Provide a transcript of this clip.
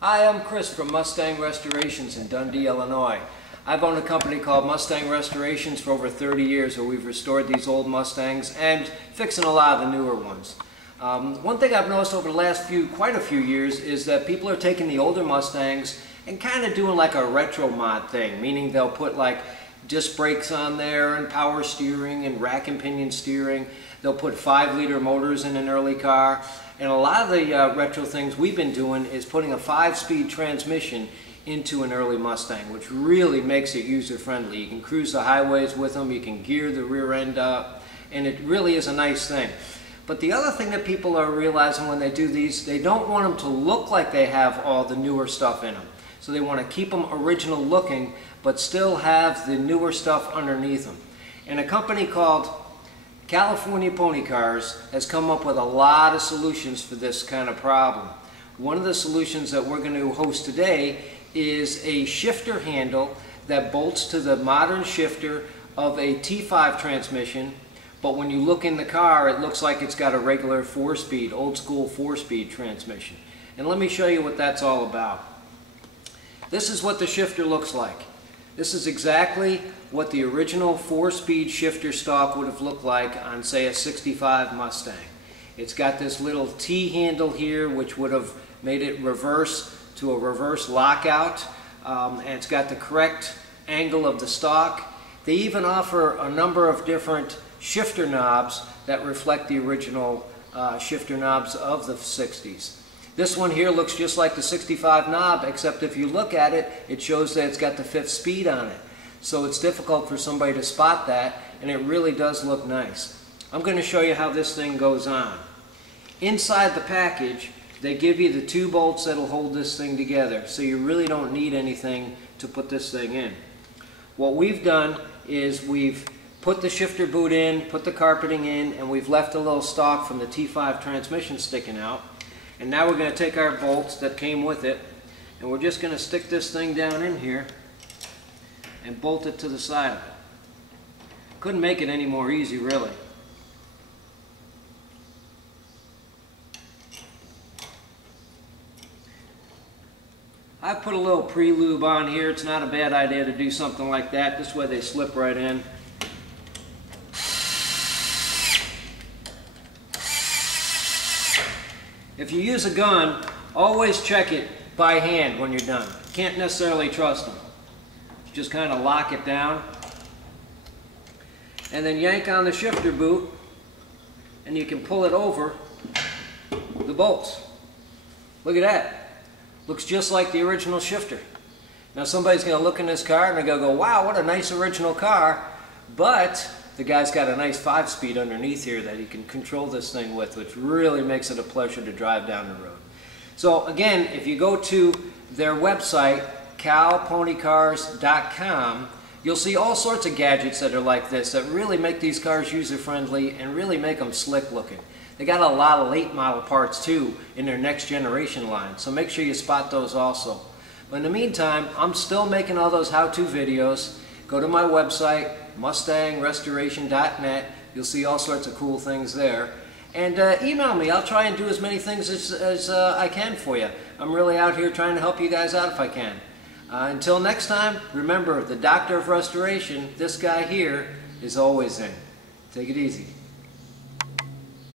Hi, I'm Chris from Mustang Restorations in Dundee, Illinois. I've owned a company called Mustang Restorations for over 30 years where we've restored these old Mustangs and fixing a lot of the newer ones. One thing I've noticed over the last quite a few years is that people are taking the older Mustangs and kind of doing like a retro mod thing, meaning they'll put like disc brakes on there and power steering and rack and pinion steering. They'll put 5-liter motors in an early car. And a lot of the retro things we've been doing is putting a 5-speed transmission into an early Mustang, which really makes it user-friendly. You can cruise the highways with them, you can gear the rear end up, and it really is a nice thing. But the other thing that people are realizing when they do these, they don't want them to look like they have all the newer stuff in them. So they want to keep them original looking, but still have the newer stuff underneath them. And a company called California Pony Cars has come up with a lot of solutions for this kind of problem. One of the solutions that we're going to host today is a shifter handle that bolts to the modern shifter of a T5 transmission, but when you look in the car it looks like it's got a regular 4-speed, old school 4-speed transmission. And let me show you what that's all about. This is what the shifter looks like. This is exactly what the original 4-speed shifter stock would have looked like on, say, a 65 Mustang. It's got this little T handle here which would have made it reverse to a reverse lockout, and it's got the correct angle of the stock. They even offer a number of different shifter knobs that reflect the original shifter knobs of the 60s. This one here looks just like the 65 knob, except if you look at it, it shows that it's got the 5th speed on it. So it's difficult for somebody to spot that, and it really does look nice. I'm going to show you how this thing goes on. Inside the package, they give you the 2 bolts that'll hold this thing together, so you really don't need anything to put this thing in. What we've done is we've put the shifter boot in, put the carpeting in, and we've left a little stock from the T5 transmission sticking out. And now we're going to take our bolts that came with it, and we're just going to stick this thing down in here and bolt it to the side of it. Couldn't make it any more easy, really. I put a little pre-lube on here. It's not a bad idea to do something like that. This way they slip right in. If you use a gun, always check it by hand when you're done. You can't necessarily trust them. Just kind of lock it down and then yank on the shifter boot and you can pull it over the bolts. Look at that. Looks just like the original shifter. Now somebody's going to look in this car and they're going to go, wow, what a nice original car, but the guy's got a nice 5-speed underneath here that he can control this thing with, which really makes it a pleasure to drive down the road. So again, if you go to their website, calponycars.com, you'll see all sorts of gadgets that are like this that really make these cars user-friendly and really make them slick looking. They got a lot of late model parts too in their next generation line, so make sure you spot those also. But in the meantime, I'm still making all those how-to videos. Go to my website, mustangrestoration.net. You'll see all sorts of cool things there. And email me. I'll try and do as many things as I can for you. I'm really out here trying to help you guys out if I can. Until next time, remember, the doctor of restoration, this guy here, is always in. Take it easy.